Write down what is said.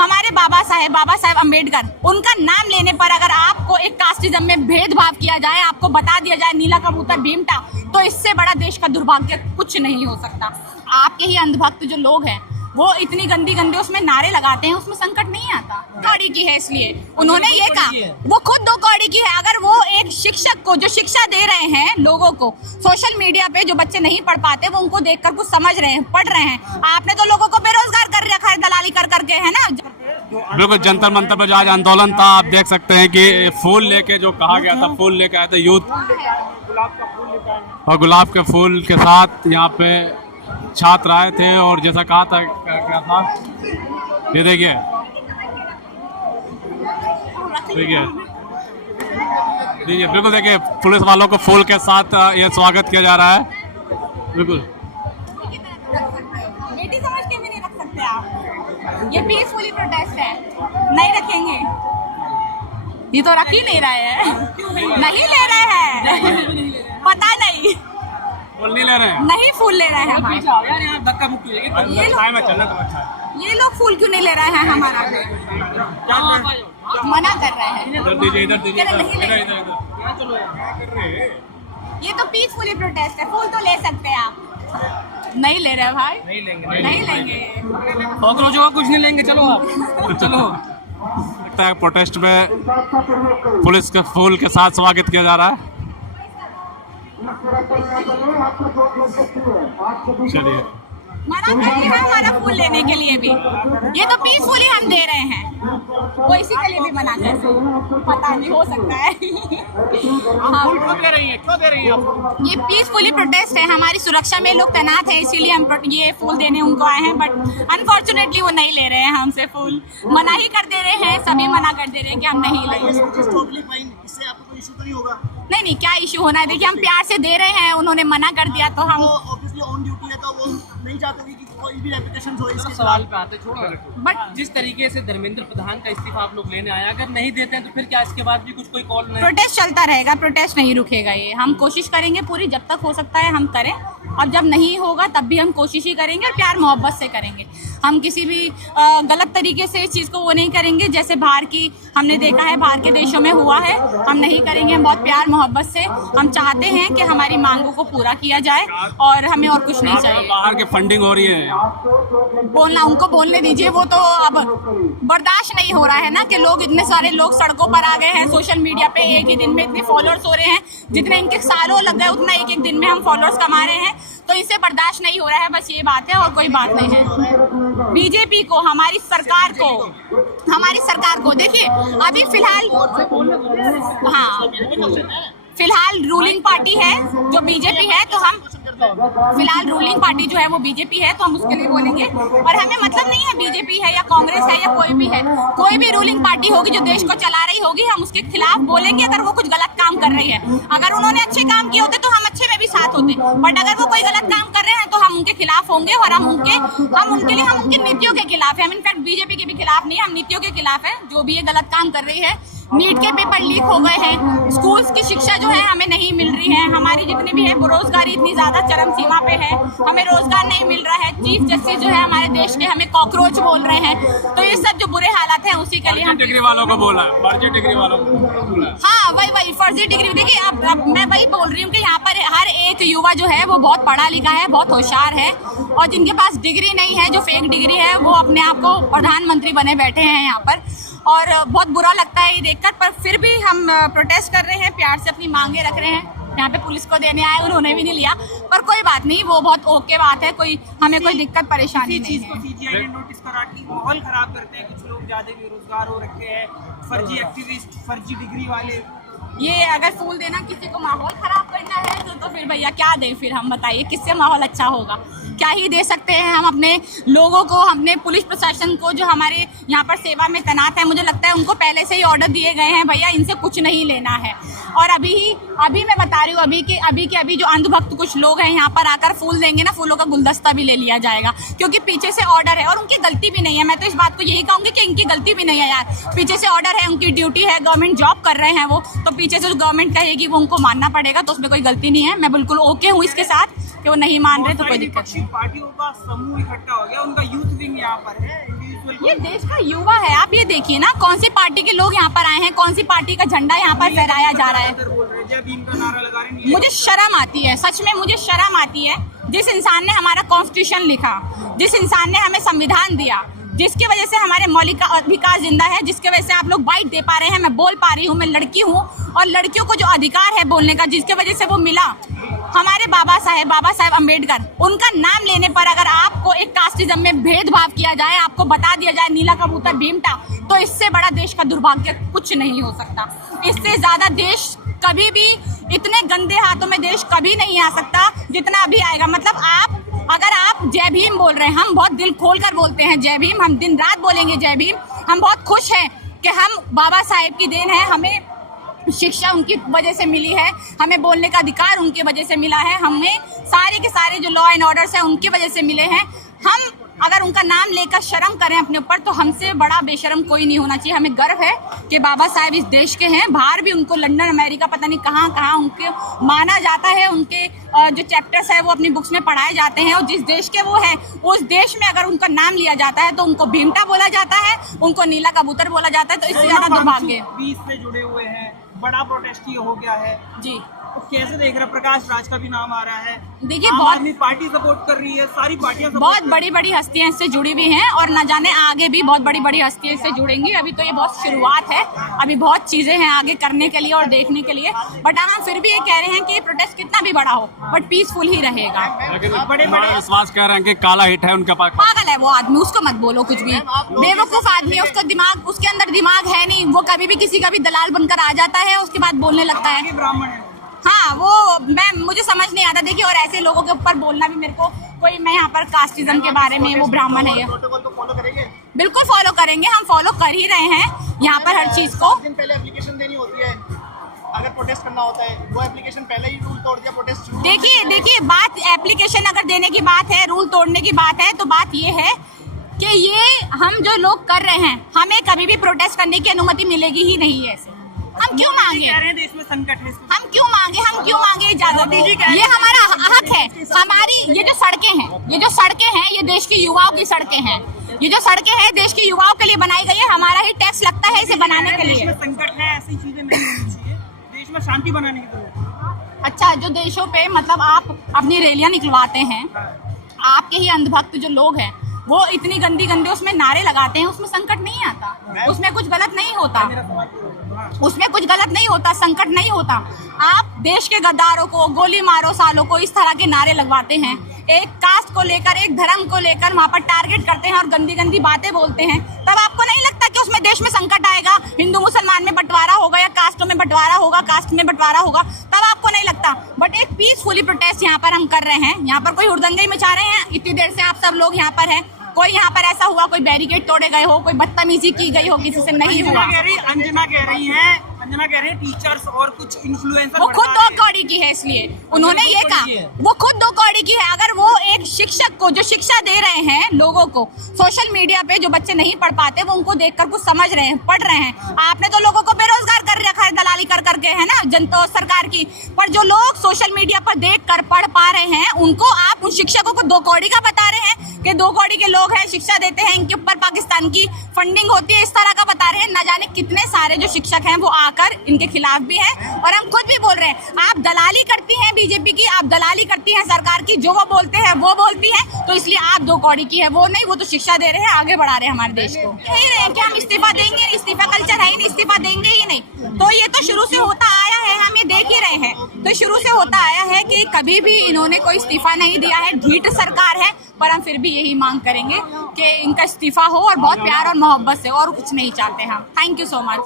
हमारे बाबा साहेब अम्बेडकर, उनका नाम लेने पर अगर आपको एक कास्टिज्म में भेदभाव किया जाए, आपको बता दिया जाए नीला कबूतर भीमटा, तो इससे बड़ा देश का दुर्भाग्य कुछ नहीं हो सकता। आपके ही अंधभक्त जो लोग हैं वो इतनी गंदी उसमें नारे लगाते हैं, उसमें संकट नहीं आता। कौड़ी की है इसलिए उन्होंने ये कहा, वो खुद 2 कौड़ी की है। अगर वो एक शिक्षक को जो शिक्षा दे रहे हैं लोगों को, सोशल मीडिया पे जो बच्चे नहीं पढ़ पाते वो उनको देखकर कुछ समझ रहे हैं, पढ़ रहे हैं, आपने तो लोगों को बेरोजगार कर रखा है दलाली कर करके, है ना। बिल्कुल, जंतर मंतर पर जो आज आंदोलन था, आप देख सकते हैं कि फूल लेके जो कहा गया था, फूल लेके आए थे यूथ, और गुलाब के फूल के साथ यहाँ पे छात्र आए थे। और जैसा कहा था क्या था, ये देखिए बिल्कुल देखिए, पुलिस वालों को फूल के साथ ये स्वागत किया जा रहा है। बिल्कुल, बेटी समझ के भी नहीं रख सकते आप, ये पीसफुली प्रोटेस्ट है, नहीं रखेंगे। ये तो रख ही नहीं रहा है, नहीं ले रहे हैं, पता नहीं फूल नहीं ले रहे हैं, नहीं फूल ले रहे हैं भाई। ये लोग फूल क्यों नहीं ले रहे हैं, हमारा मना कर रहे हैं। इधर दीजिए, इधर दीजिए, ये तो पीसफुली प्रोटेस्ट है, फूल तो ले सकते हैं आप, नहीं ले रहे भाई, नहीं लेंगे। कॉकरोचों का कुछ नहीं लेंगे, चलो आप चलो। लगता है प्रोटेस्ट में पुलिस के फूल के साथ स्वागत किया जा रहा है। चलिए, मना करिए हमारा फूल लेने के लिए भी, ये तो पीसफुली हम दे रहे हैं, वो इसी के लिए भी मना कर, पता नहीं, हो सकता है। क्यों दे रही है आप? ये पीसफुली प्रोटेस्ट है, हमारी सुरक्षा में लोग तैनात हैं, इसीलिए हम ये फूल देने उनको आए हैं, बट अनफॉर्चुनेटली वो नहीं ले रहे हैं हमसे फूल, मना ही कर दे रहे हैं, सभी मना कर दे रहे हैं कि हम नहीं लेंगे। इससे आपको कोई इशू तो नहीं होगा? नहीं, क्या इशू होना है, देखिए हम प्यार से दे रहे हैं, उन्होंने मना कर दिया तो हम ऑब्वियसली ऑन ड्यूटी है, तो वो नहीं चाहते कि कोई भी रेपुटेशन हो इसके सवाल पे आते, छोड़ो। बट जिस तरीके से धर्मेंद्र प्रधान का इस्तीफा आप लोग लेने आए, अगर नहीं देते हैं तो फिर क्या इसके बाद भी कुछ कोई कॉल नहीं? प्रोटेस्ट चलता रहेगा, प्रोटेस्ट नहीं रुकेगा, ये हम कोशिश करेंगे पूरी, जब तक हो सकता है हम करें, और जब नहीं होगा तब भी हम कोशिश ही करेंगे, और प्यार मोहब्बत से करेंगे। हम किसी भी गलत तरीके से इस चीज़ को वो नहीं करेंगे, जैसे बाहर की हमने देखा है, बाहर के देशों में हुआ है, हम नहीं करेंगे। हम बहुत प्यार मोहब्बत से हम चाहते हैं कि हमारी मांगों को पूरा किया जाए, और हमें और कुछ नहीं चाहिए। बाहर की फंडिंग हो रही है, बोलना, उनको बोलने दीजिए, वो तो अब बर्दाश्त नहीं हो रहा है ना कि लोग, इतने सारे लोग सड़कों पर आ गए हैं, सोशल मीडिया पे एक ही दिन में इतने फॉलोअर्स हो रहे हैं, जितने इनके सालों लग गए उतना एक दिन में हम फॉलोअर्स कमा रहे हैं, तो इनसे बर्दाश्त नहीं हो रहा है, बस ये बात है और कोई बात नहीं है। बीजेपी को, हमारी सरकार को देखिए, अभी फिलहाल रूलिंग पार्टी है जो बीजेपी है, तो हम फिलहाल रूलिंग पार्टी जो है वो बीजेपी है, तो हम उसके लिए बोलेंगे, और हमें मतलब नहीं है बीजेपी है या कांग्रेस है या कोई भी है, कोई भी रूलिंग पार्टी होगी जो देश को चला रही होगी, हम उसके खिलाफ बोलेंगे अगर वो कुछ गलत काम कर रही है। अगर उन्होंने अच्छे काम किए होते तो हम अच्छे में भी साथ होते, बट अगर वो कोई गलत काम कर रहे हैं तो हम उनके खिलाफ होंगे, और हम उनके नीतियों के खिलाफ है। हम इनफैक्ट बीजेपी के भी खिलाफ नहीं, हम नीतियों के खिलाफ है, जो भी ये गलत काम कर रही है। नीट के पेपर लीक हो गए हैं, स्कूल्स की शिक्षा जो है हमें नहीं मिल रही है, हमारी जितनी भी है बेरोजगारी इतनी ज्यादा चरम सीमा पे है, हमें रोजगार नहीं मिल रहा है, चीफ जस्टिस जो है हमारे देश के हमें कॉकरोच बोल रहे हैं, तो ये सब जो बुरे हालात हैं उसी के लिए हम डिग्री वालों को बोला, फर्जी डिग्री वालों को। हाँ, वही फर्जी डिग्री। देखिए, अब मैं वही बोल रही हूँ कि यहाँ पर हर एक युवा जो है वो बहुत पढ़ा लिखा है, बहुत होशियार है, और जिनके पास डिग्री नहीं है, जो फेक डिग्री है, वो अपने आप को प्रधानमंत्री बने बैठे हैं यहाँ पर, और बहुत बुरा लगता है ये देखकर। पर फिर भी हम प्रोटेस्ट कर रहे हैं, प्यार से अपनी मांगे रख रहे हैं। यहाँ पे पुलिस को देने आए, उन्होंने भी नहीं लिया, पर कोई बात नहीं, वो बहुत ओके बात है, हमें कोई दिक्कत परेशानी नहीं है। सीजीआई ने नोटिस करा कि माहौल खराब करते हैं कुछ लोग, ज्यादा बेरोजगार हो रखे हैं, फर्जी एक्टिविस्ट, फर्जी डिग्री वाले। ये अगर फूल देना किसी को माहौल खराब करना है तो फिर भैया क्या दें, फिर हम बताइए किससे माहौल अच्छा होगा? क्या ही दे सकते हैं हम अपने लोगों को, अपने पुलिस प्रशासन को जो हमारे यहाँ पर सेवा में तैनात है, मुझे लगता है उनको पहले से ही ऑर्डर दिए गए हैं, भैया इनसे कुछ नहीं लेना है। और अभी मैं बता रही हूँ, अभी जो अंधभक्त कुछ लोग हैं यहाँ पर आकर फूल देंगे ना, फूलों का गुलदस्ता भी ले लिया जाएगा, क्योंकि पीछे से ऑर्डर है, और उनकी गलती भी नहीं है। मैं तो इस बात को यही कहूँगी कि इनकी गलती भी नहीं है यार, पीछे से ऑर्डर है, उनकी ड्यूटी है, गवर्नमेंट जॉब कर रहे हैं वो, तो पीछे से जो गवर्नमेंट कहेगी वो उनको मानना पड़ेगा, तो उसमें कोई गलती नहीं है। मैं बिल्कुल ओके हूँ इसके साथ कि वो नहीं मान रहे तो कोई दिक्कत नहीं। पार्टियों का समूह इकट्ठा हो गया, उनका यूथ विंग यहाँ पर है, बिल्कुल। ये देश का युवा है, आप ये देखिए ना कौन सी पार्टी के लोग यहाँ पर आए हैं, कौन सी पार्टी का झंडा यहाँ पर फहराया जा रहा है। बोल रहे हैं जय भीम का नारा लगा रहे हैं। मुझे शर्म आती है, सच में मुझे शर्म आती है। जिस इंसान ने हमारा कॉन्स्टिट्यूशन लिखा, जिस इंसान ने हमें संविधान दिया, जिसकी वजह से हमारे मौलिक अधिकार जिंदा है, जिसकी वजह से आप लोग बाइट दे पा रहे हैं, मैं बोल पा रही हूँ, मैं लड़की हूँ और लड़कियों को जो अधिकार है बोलने का, जिसकी वजह से वो मिला, हमारे बाबा साहेब अम्बेडकर, उनका नाम लेने पर अगर आपको एक कास्टिज्म में भेदभाव किया जाए, आपको बता दिया जाए नीला कबूतर भीमटा, तो इससे बड़ा देश का दुर्भाग्य कुछ नहीं हो सकता। इससे ज्यादा देश कभी भी, इतने गंदे हाथों में देश कभी नहीं आ सकता जितना अभी आएगा। मतलब अगर आप जय भीम बोल रहे हैं, हम बहुत दिल खोल कर बोलते हैं जय भीम, हम दिन रात बोलेंगे जय भीम। हम बहुत खुश हैं कि हम बाबा साहेब की देन है, हमें शिक्षा उनकी वजह से मिली है, हमें बोलने का अधिकार उनकी वजह से मिला है, हमें सारे के सारे जो लॉ एंड ऑर्डर्स हैं उनकी वजह से मिले हैं। हम अगर उनका नाम लेकर शर्म करें अपने ऊपर, तो हमसे बड़ा बेशर्म कोई नहीं होना चाहिए। हमें गर्व है कि बाबा साहेब इस देश के हैं, बाहर भी उनको लंदन, अमेरिका, पता नहीं कहाँ उनके माना जाता है, उनके जो चैप्टर्स है वो अपनी बुक्स में पढ़ाए जाते हैं। और जिस देश के वो हैं, उस देश में अगर उनका नाम लिया जाता है तो उनको भीमटा बोला जाता है, उनको नीला कबूतर बोला जाता है, तो इससे ज्यादा दुर्भाग्य। 20 से जुड़े हुए हैं, बड़ा प्रोटेस्ट ये हो गया है जी। तो कैसे देख रहे हैं? प्रकाश राज का भी नाम आ रहा है, देखिए आम आदमी पार्टी सपोर्ट कर रही है, सारी पार्टियां बहुत बड़ी बड़ी हस्तियां इससे जुड़ी हुई हैं और न जाने आगे भी बहुत बड़ी बड़ी हस्तियां इससे जुड़ेंगी। अभी तो ये बहुत शुरुआत है, अभी बहुत चीजें हैं आगे करने के लिए और देखने के लिए। बट हम फिर भी ये कह रहे हैं कि ये प्रोटेस्ट कितना भी बड़ा हो बट पीसफुल ही रहेगा। लेकिन बड़े विश्वास कर रहे हैं कि काला हिट है उनके पास। पागल है वो आदमी, उसको मत बोलो कुछ भी, बेवकूफ आदमी है, उसका दिमाग, उसके अंदर दिमाग है नहीं। वो कभी भी किसी का भी दलाल बनकर आ जाता है, उसके बाद बोलने लगता है। ब्राह्मण है। हाँ, वो मुझे समझ नहीं आता। देखिए, और ऐसे लोगों के ऊपर बोलना भी मेरे को कोई, मैं यहाँ पर कास्टिज्म के बारे में, वो ब्राह्मण है, प्रोटोकॉल को फॉलो करेंगे? बिल्कुल फॉलो करेंगे, हम फॉलो कर ही रहे हैं यहाँ पर हर चीज को। दिन पहले एप्लीकेशन देनी होती है अगर प्रोटेस्ट करना होता है, वो एप्लीकेशन पहले ही रूल तोड़ दिया, प्रोटेस्ट शुरू। देखिए बात एप्लीकेशन अगर देने की बात है, रूल तोड़ने की बात है, तो बात ये है कि ये हम जो लोग कर रहे हैं, हमें कभी भी प्रोटेस्ट करने की अनुमति मिलेगी ही नहीं है। ऐसे हम क्यों मांगे? कह रहे हैं देश में संकट है, हम क्यों मांगे इजाजत? ये हमारा हक है। हमारी ये जो सड़कें हैं, ये देश के युवाओं की सड़कें हैं। ये जो सड़कें हैं देश के युवाओं के लिए बनाई गई है, हमारा ही टैक्स लगता है इसे बनाने के लिए। देश में संकट है, ऐसी चीजें नहीं होनी चाहिए, देश में शांति बनाने की जरूरत है। अच्छा, जो देशों पे मतलब आप अपनी रैलियां निकलवाते हैं, आपके ही अंधभक्त जो लोग हैं वो इतनी गंदी उसमें नारे लगाते हैं, उसमें संकट नहीं आता, उसमें कुछ गलत नहीं होता, उसमें कुछ गलत नहीं होता, संकट नहीं होता। आप देश के गद्दारों को गोली मारो, सालों को, इस तरह के नारे लगवाते हैं, एक कास्ट को लेकर, एक धर्म को लेकर वहाँ पर टारगेट करते हैं और गंदी बातें बोलते हैं। तब आपको नहीं लगता कि उसमें देश में संकट आएगा, हिंदू मुसलमान में बंटवारा होगा या कास्टों में बंटवारा होगा, कास्ट में बंटवारा होगा, तब आपको नहीं लगता। बट एक पीसफुली प्रोटेस्ट यहाँ पर हम कर रहे हैं, यहाँ पर कोई हुड़दंगे मचा रहे हैं। इतनी देर से आप सब लोग यहाँ पर हैं, कोई यहाँ पर ऐसा हुआ कोई बैरिकेड तोड़े गए हो, कोई बदतमीजी की गई हो किसी से? नहीं हुआ। अंजना कह रही है टीचर्स और कुछ इन्फ्लुएंसर वो खुद 2 कौड़ी की है, इसलिए उन्होंने ये कहा, वो खुद 2 कौड़ी की है। अगर वो एक शिक्षक को जो शिक्षा दे रहे हैं लोगों को, सोशल मीडिया पे जो बच्चे नहीं पढ़ पाते वो उनको देखकर कुछ समझ रहे हैं, पढ़ रहे हैं। आपने तो लोगों को बेरोजगार कर रखा है, दलाली कर करके, है ना, जनता सरकार की। पर जो लोग सोशल मीडिया पर देख कर पढ़ पा रहे हैं, उनको आप उन शिक्षकों को 2 कौड़ी का बता रहे हैं कि 2 कौड़ी के लोग हैं, शिक्षा देते हैं, इनके ऊपर पाकिस्तान की फंडिंग होती है, इस तरह का बता रहे हैं। न जाने कितने सारे जो शिक्षक हैं वो आकर इनके खिलाफ भी हैं और हम खुद भी बोल रहे हैं। आप दलाली करती हैं बीजेपी की, आप दलाली करती हैं सरकार की, जो वो बोलते हैं वो बोलती हैं, तो इसलिए आप 2 कौड़ी की है, वो नहीं, वो तो शिक्षा दे रहे हैं, आगे बढ़ा रहे हैं हमारे देश को। कह रहे हैं कि हम इस्तीफा देंगे, इस्तीफा कल्चर है ही नहीं, इस्तीफा देंगे ही नहीं। तो ये तो शुरू से होता आया है, हम ये देख ही रहे हैं। तो शुरू से होता आया है कि कभी भी इन्होंने कोई इस्तीफा नहीं दिया है, ढीठ सरकार है, पर हम फिर भी यही मांग करेंगे कि इनका इस्तीफा हो और बहुत प्यार और मोहब्बत से, और कुछ नहीं चाहते हम। Thank you so much.